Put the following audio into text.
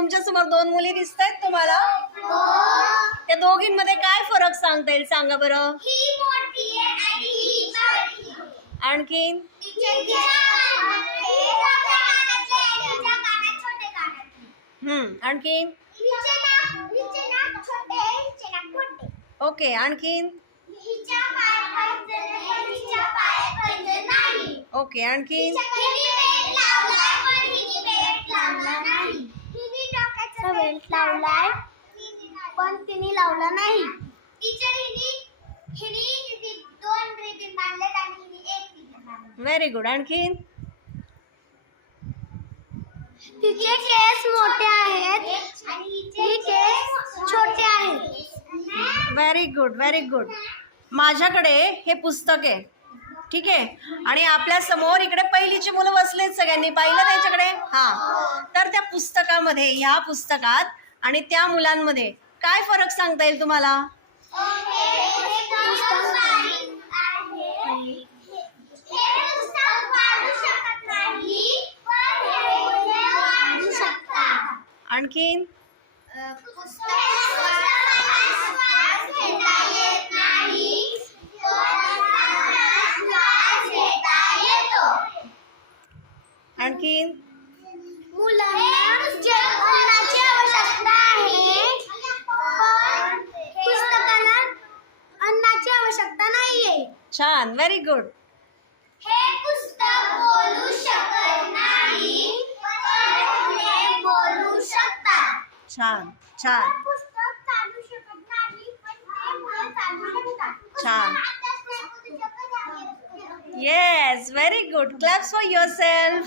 तुमच्या समोर 2 मुली दिसतायत तुम्हाला? त्या दोघींमध्ये काय फरक सांगता येईल सांगा बरं? ही मोठी आहे आणि ही छोटी आहे. आणखीन आणखीन ओके आणखीन ओके आणखीन लावलाय पण तिने लावला नाही. Very good. आणखीन तिचे केस मोठे आहेत आणि हिचे केस छोटे आहेत. Very good very good. माझ्याकडे हे पुस्तक आहे, ठीक आहे, आणि आपल्या समोर इकडे पहिलीची मुलं बसलेत. सगळ्यांनी पाहिलं त्यांच्याकडे? हा. तर त्या पुस्तकामध्ये, ह्या पुस्तकात आणि त्या मुलांमध्ये काय फरक सांगता येईल तुम्हाला? आणखीन आणखीन मुलांची आवश्यकता आहे पण पुस्तकाला अन्नाची आवश्यकता नाहीये. छान. Very good. हे पुस्तक बोलू शकत नाही पण ते बोलू शकतात. छान छान पुस्तक चालू शकत नाही पण ते मुलं चालू शकतात. छान. Yes, very good. Claps for yourself.